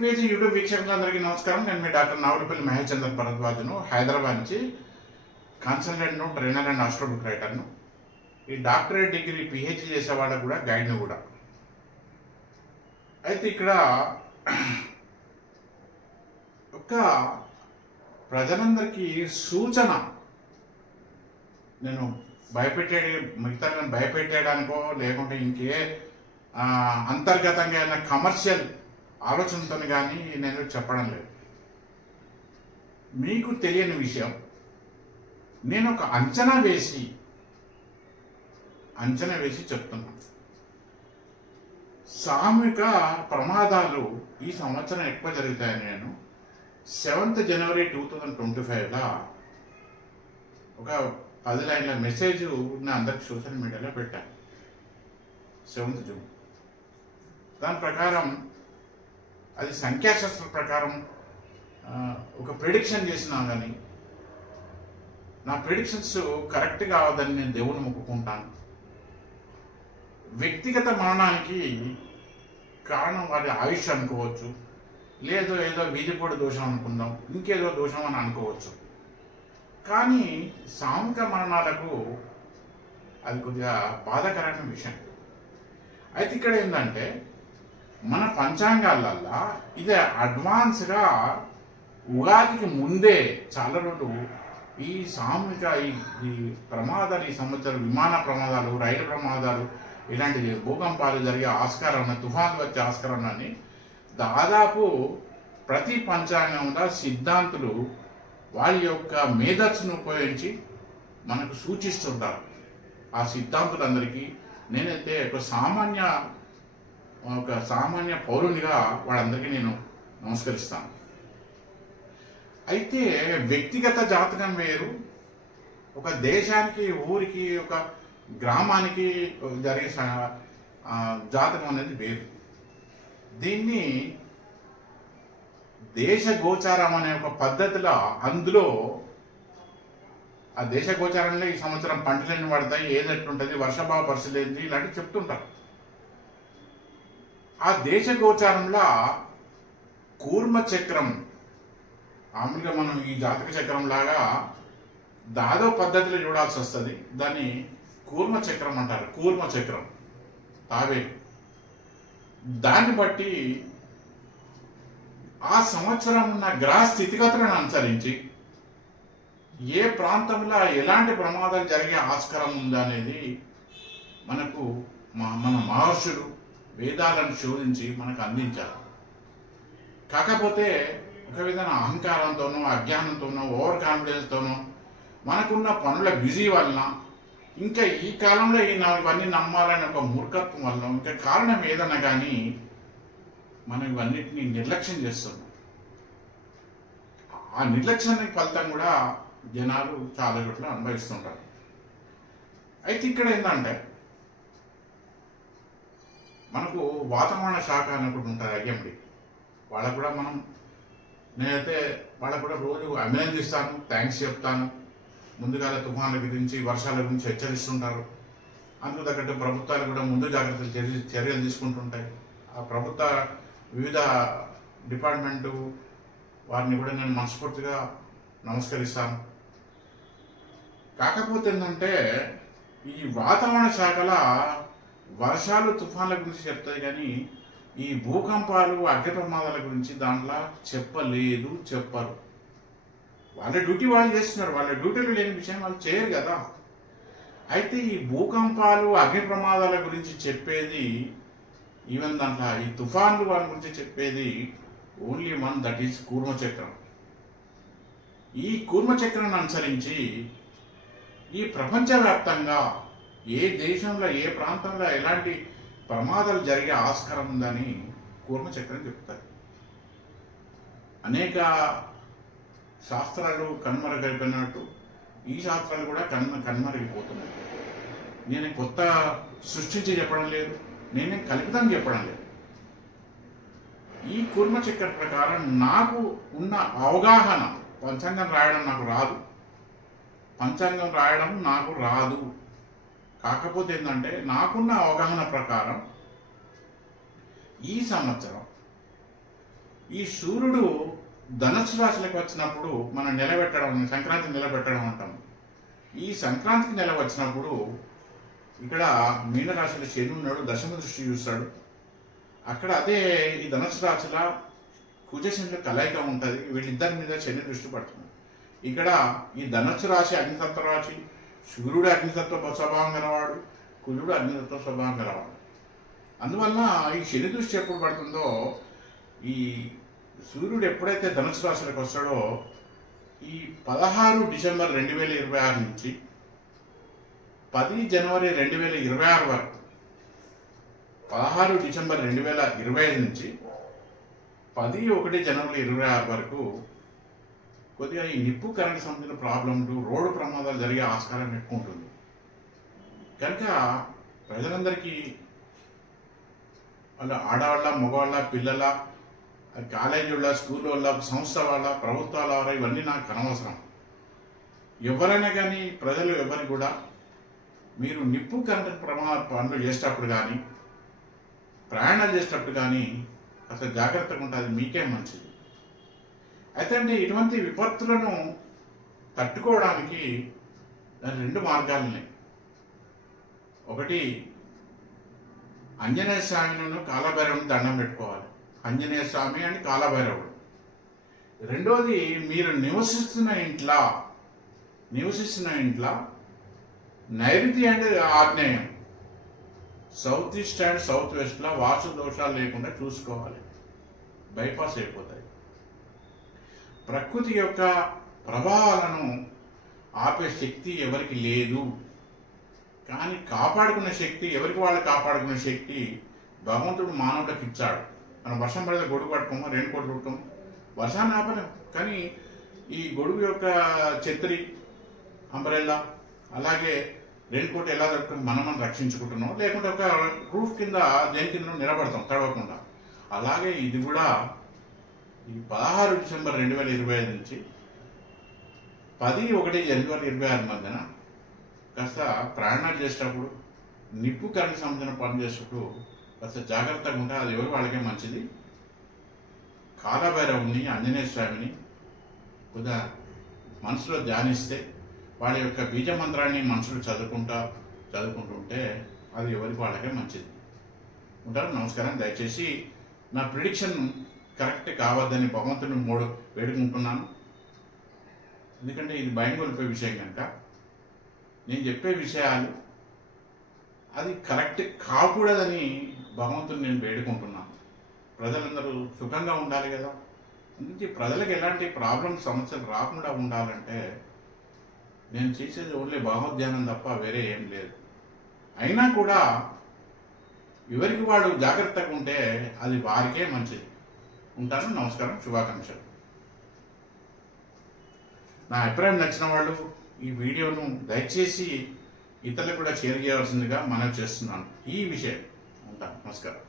టీవీజీ YouTube వీక్షకులందరికీ నమస్కారం. నేను మీ డాక్టర్ నావలపల్లి మహేష్ చంద్ర భరద్వాజను, హైదరాబాద్ నుంచి కన్సల్టెంట్ను, ట్రైనర్ అండ్ ఆస్ట్రో బుక్ రైటర్ను. ఈ డాక్టరేట్ డిగ్రీ పిహెచ్డి చేసేవాళ్ళకు కూడా గైడ్ను కూడా. అయితే ఇక్కడ ఒక ప్రజలందరికీ సూచన, నేను మిగతా భయపెట్టేయడానికో లేకుంటే ఇంకే అంతర్గతంగా అయిన కమర్షియల్ ఆలోచనతో కానీ నేను చెప్పడం లేదు. మీకు తెలియని విషయం నేను ఒక అంచనా వేసి చెప్తున్నాను. సామూహిక ప్రమాదాలు ఈ సంవత్సరం ఎక్కువ జరుగుతాయని నేను 7th January 2025 ఒక 10 లైన్ల మెసేజ్ నా అందరికి సోషల్ మీడియాలో పెట్టాను. 7th June. దాని ప్రకారం అది సంఖ్యాశాస్త్ర ప్రకారం ఒక ప్రిడిక్షన్ చేసినా కానీ నా ప్రిడిక్షన్స్ కరెక్ట్ కావద్దని నేను దేవుని మొక్కుకుంటాను. వ్యక్తిగత మరణానికి కారణం వారి ఆయుష్ అనుకోవచ్చు, ఏదో వీధిపోటు దోషం అనుకుందాం, ఇంకేదో దోషం అని అనుకోవచ్చు. కానీ సామూహిక మరణాలకు అది కొద్దిగా బాధాకరమైన విషయం. అయితే ఇక్కడ ఏంటంటే మన పంచాంగాలల్లా ఇది అడ్వాన్స్గా ఉగాదికి ముందే చాలా రోజులు ఈ సామూహిక ఈ ప్రమాదాలు, ఈ సంవత్సరం విమాన ప్రమాదాలు, రైలు ప్రమాదాలు, ఇలాంటి భూకంపాలు జరిగే ఆస్కారం, తుఫాన్లు వచ్చే ఆస్కారం అని దాదాపు ప్రతి పంచాంగంలో సిద్ధాంతులు వాళ్ళ యొక్క మేధస్సును ఉపయోగించి మనకు సూచిస్తుంటారు. ఆ సిద్ధాంతులందరికీ నేనైతే ఒక సామాన్య పౌరునిగా వాళ్ళందరికీ నేను నమస్కరిస్తాను. అయితే వ్యక్తిగత జాతకం వేరు, ఒక దేశానికి, ఊరికి, ఒక గ్రామానికి జరిగే జాతకం అనేది వేరు. దీన్ని దేశ గోచారం అనే ఒక పద్ధతిలో, అందులో ఆ దేశ గోచారంలో ఈ సంవత్సరం పంటలు ఎన్ని పడతాయి, ఏది ఎట్లుంటుంది, వర్షభావ పరిస్థితి ఏంటి, ఇలాంటివి చెప్తుంటారు. ఆ దేశ గోచారంలో కూర్మ చక్రం, మామూలుగా మనం ఈ జాతక చక్రం లాగా దాదాపు పద్ధతిలో చూడాల్సి వస్తుంది. దాన్ని కూర్మ చక్రం అంటారు. కూర్మ చక్రం తావే. దాన్ని బట్టి ఆ సంవత్సరం ఉన్న గ్రహ స్థితిగతులను అనుసరించి ఏ ప్రాంతంలో ఎలాంటి ప్రమాదాలు జరిగే ఆస్కారం ఉందనేది మనకు మన మహర్షులు వేదాలను శోధించి మనకు అందించారు. కాకపోతే ఒక విధంగా అహంకారంతోనో, అజ్ఞానంతోనో, ఓవర్ కాన్ఫిడెన్స్తోనో, మనకున్న పనుల బిజీ వలన, ఇంకా ఈ కాలంలో ఇవన్నీ నమ్మాలనే ఒక మూర్ఖత్వం వలన, ఇంకా కారణం ఏదన్నా కానీ మనం ఇవన్నిటిని నిర్లక్ష్యం చేస్తున్నాం. ఆ నిర్లక్ష్యానికి ఫలితం కూడా జనాలు చాలా చోట్ల అనుభవిస్తుంటారు. అయితే ఇక్కడ ఏంటంటే మనకు వాతావరణ శాఖ అన్నప్పుడు ఉంటారు, ఐఎండి. వాళ్ళకు కూడా నేనైతే వాళ్ళకు కూడా రోజు అభినందిస్తాను, థ్యాంక్స్ చెప్తాను. ముందుగా తుఫాన్ల గురించి, వర్షాల గురించి హెచ్చరిస్తుంటారు. అందుకు తగ్గట్టు ప్రభుత్వాలు కూడా ముందు జాగ్రత్తలు చర్యలు తీసుకుంటుంటాయి. ఆ ప్రభుత్వ వివిధ డిపార్ట్మెంటు వారిని కూడా నేను మనస్ఫూర్తిగా నమస్కరిస్తాను. కాకపోతే ఏంటంటే ఈ వాతావరణ శాఖల వర్షాలు, తుఫాన్ల గురించి చెప్తాయి, కానీ ఈ భూకంపాలు, అగ్ని ప్రమాదాల గురించి దాంట్లో చెప్పరు. వాళ్ళ డ్యూటీ వాళ్ళు చేస్తున్నారు. వాళ్ళ డ్యూటీలో లేని విషయం వాళ్ళు చేయరు కదా. అయితే ఈ భూకంపాలు, అగ్ని ప్రమాదాల గురించి చెప్పేది, ఈవెన్ దాంట్లో ఈ తుఫాన్లు వాళ్ళ గురించి చెప్పేది ఓన్లీ వన్, దట్ ఈస్ కూర్మచక్రం. ఈ కూర్మచక్రాన్ని అనుసరించి ఈ ప్రపంచవ్యాప్తంగా ఏ దేశంలో, ఏ ప్రాంతంలో ఎలాంటి ప్రమాదాలు జరిగే ఆస్కారం ఉందని కూర్మచక్రం చెప్తారు. అనేక శాస్త్రాలు కనుమరుగైపోయినట్టు ఈ శాస్త్రాలు కూడా కనుమరుగైపోతున్నాయి. నేను కొత్త సృష్టించి చెప్పడం లేదు, నేనే కల్పితం చెప్పడం లేదు. ఈ కూర్మచక్రం ప్రకారం నాకు ఉన్న అవగాహన, పంచాంగం రాయడం నాకు రాదు. కాకపోతే ఏంటంటే నాకున్న అవగాహన ప్రకారం ఈ సంవత్సరం ఈ సూర్యుడు ధనుసు రాశిలోకి వచ్చినప్పుడు మనం నిలబెట్టడం, సంక్రాంతి నిలబెట్టడం అంటాం. ఈ సంక్రాంతికి నెల వచ్చినప్పుడు ఇక్కడ మీనరాశిలో శని ఉన్నాడు, దశమ దృష్టి చూస్తాడు. అక్కడ అదే ఈ ధనుసు రాశిలో కుజశనుల కలయిక ఉంటుంది. వీళ్ళిద్దరి మీద శని దృష్టి పడుతుంది. ఇక్కడ ఈ ధనుసు రాశి అగ్నితత్వ రాశి, సూర్యుడు అగ్నితత్వ స్వభావం గలవాడు, కుజుడు అగ్నితత్వ స్వభావం గలవాడు. అందువలన ఈ శని దృష్టి ఎప్పుడు పడుతుందో, ఈ సూర్యుడు ఎప్పుడైతే ధనుసు రాశిలోకి వస్తాడో ఈ 16 డిసెంబర్ 2026 నుంచి 10 జనవరి 2026 వరకు, 16 డిసెంబర్ 2025 నుంచి 11 జనవరి 2026 వరకు కొద్దిగా ఈ నిప్పు కరెంట్ సంబంధించిన ప్రాబ్లంలు, రోడ్డు ప్రమాదాలు జరిగే ఆస్కారం ఎక్కువ ఉంటుంది. కనుక ప్రజలందరికీ వాళ్ళ ఆడవాళ్ళ, మగవాళ్ళ, పిల్లల, కాలేజీ వాళ్ళ, స్కూల్ వాళ్ళ, సంస్థ వాళ్ళ, ప్రభుత్వాల వారు ఇవన్నీ నాకు అనవసరం. ఎవరైనా కానీ ప్రజలు ఎవరికి కూడా మీరు నిప్పు కరెంట్ పనులు చేసేటప్పుడు కానీ, ప్రయాణాలు చేసేటప్పుడు కానీ అసలు జాగ్రత్తగా ఉంటుంది, మీకే మంచిది. అయితే అంటే ఇటువంటి విపత్తులను తట్టుకోవడానికి 2 మార్గాలు ఉన్నాయి. ఒకటి, ఆంజనేయ స్వామిను కాలభైరవుని దండం పెట్టుకోవాలి. ఆంజనేయ స్వామి అని కాలభైరవుడు. రెండోది, మీరు నివసిస్తున్న ఇంట్లో నైరుతి అండ్ ఆగ్నేయం, సౌత్ ఈస్ట్ అండ్ సౌత్ వెస్ట్లో వాస్తు దోషాలు లేకుండా చూసుకోవాలి. బైపాస్ అయిపోతాయి. ప్రకృతి యొక్క ప్రభావాలను ఆపే శక్తి ఎవరికి లేదు. కానీ కాపాడుకునే శక్తి, ఎవరికి వాళ్ళు కాపాడుకునే శక్తి భగవంతుడు మానవుడికి ఇచ్చాడు. మనం వర్షం పడితే గొడుగు పట్టుకోము, రెయిన్ కోట్ చుట్టుకోము, వర్షాన్ని ఆపలేము. కానీ ఈ గొడుగు యొక్క ఛత్రి, అంబ్రెల్లా, అలాగే రెయిన్ కోట్ ఎలా దొరుకుతుంది, మనం రక్షించుకుంటున్నాం. లేకుంటే ఒక రూఫ్ కింద, దేని కింద నిలబడతాం తడవకుండా. అలాగే ఇది కూడా ఈ 16 డిసెంబర్ 2025 నుంచి 11 జనవరి 2026 మధ్యన కాస్త ప్రయాణాలు చేసేటప్పుడు, నిప్పు కరెంట్ సంబంధించిన పనులు చేసేటప్పుడు కాస్త జాగ్రత్తగా ఉంటే అది ఎవరు వాళ్ళకే మంచిది. కాలభైరవుని, ఆంజనేయ స్వామిని కొద్దిగా మనసులో ధ్యానిస్తే, వాళ్ళ యొక్క బీజ మంత్రాన్ని మనసులో చదువుకుంటుంటే అది ఎవరికి వాళ్ళకే మంచిది. ఉంటారు. నమస్కారం. దయచేసి నా ప్రిడిక్షన్ కరెక్ట్ కావద్దని భగవంతుని వేడుకుంటున్నాను. ఎందుకంటే ఇది భయం కొలిపే విషయం కనుక నేను చెప్పే విషయాలు అది కరెక్ట్ కాకూడదని భగవంతుని నేను వేడుకుంటున్నాను. ప్రజలందరూ సుఖంగా ఉండాలి కదా. అందుకే ప్రజలకు ఎలాంటి సమస్యలు రాకుండా ఉండాలంటే నేను చేసేది ఓన్లీ భగవద్ధ్యానం తప్ప వేరే ఏం లేదు. అయినా కూడా ఎవరికి వాడు జాగ్రత్తగా ఉంటే అది వారికే మంచిది. ఉంటాను. నమస్కారం. శుభాకాంక్షలు. నా అభిప్రాయం నచ్చిన వాళ్ళు ఈ వీడియోను దయచేసి ఇతరులకు కూడా షేర్ చేయవలసిందిగా మనవి చేస్తున్నాను. ఈ విషయం. ఉంటాను. నమస్కారం.